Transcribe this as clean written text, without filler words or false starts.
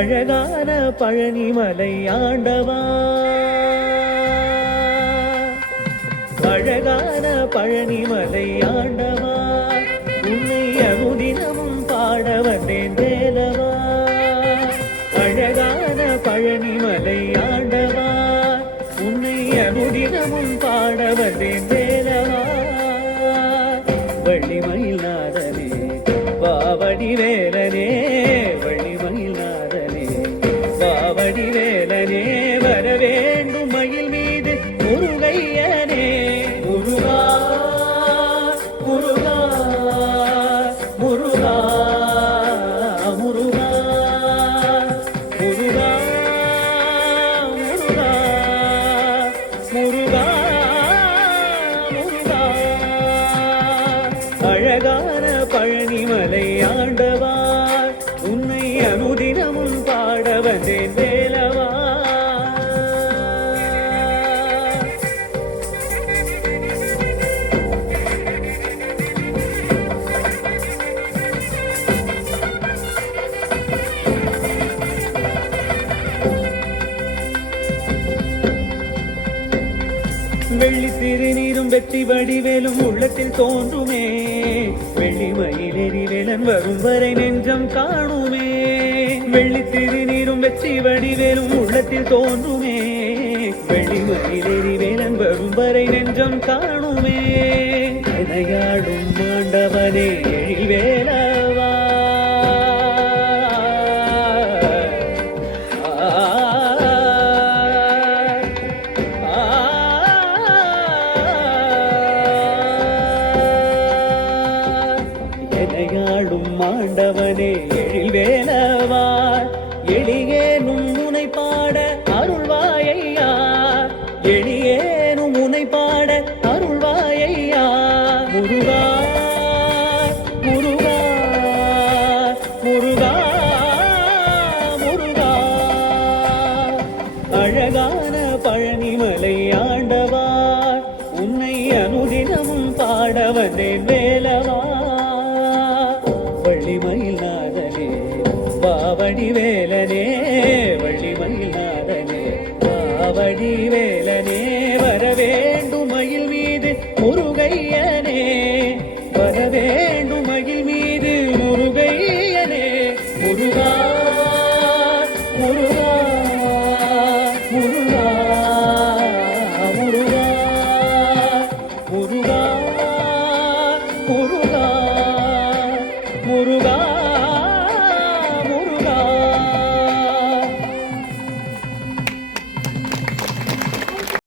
அழகான பழனிமலை ஆண்டவா, அழகான பழனிமலை ஆண்டவா, உன்னை அனுதினமும் பாட வந்தேன் வேலவா. அழகான பழனிமலை ஆண்டவா, உன்னை அனுதினமும் பாட வந்தேன் வேலவா. வள்ளிமயில் நாதனே பாவடி வேலனே, வள்ளிமயில் நாதனே பாவடி வேலனே, வர வேண்டும் மயில் மீது முருகையனே. முருகா முருகா முருகா முருகா முருகா முருகா முருகா முருகா. அழகான பழனிமலை ஆண்டவா, உன்னை அனுதினமும் பாட வந்தேன் வேலவா. வெள்ளி திருநீரும் வெற்றி வடிவேலும் உள்ளத்தில் தோன்றுமே, வெள்ளி மயிலேறி வேலன் வரும் வரை நெஞ்சம் காணுமே. வெள்ளி திருநீரும் வெற்றி வடிவேலும் உள்ளத்தில் தோன்றுமே, வெள்ளி மயிலேறி வேலன் வரும் வரை நெஞ்சம் காணுமே. இணையாடும் ஆண்டவனே எழில் வேலவா, எனையாடும் ஆண்டவனே எழில் வேலவா, எளியேனும் முனை பாட அருள்வாயையா, எளியேனும் முனை பாட அருள்வாயையா. முருகா முருகா முருகா முருகா. அழகான பழனிமலை ஆண்டவா, உன்னை அனுதினமும் பாட வந்தேன் வேலவா. வள்ளிமயில் நாதனே பாவடி வேலனே, வள்ளிமயில் நாதனே பாவடி வேலனே, வர வேண்டும் மயில் மீது முருகையனே, வர வேண்டும் மயில் மீது முருகையனே. முருகா முருகா முருகா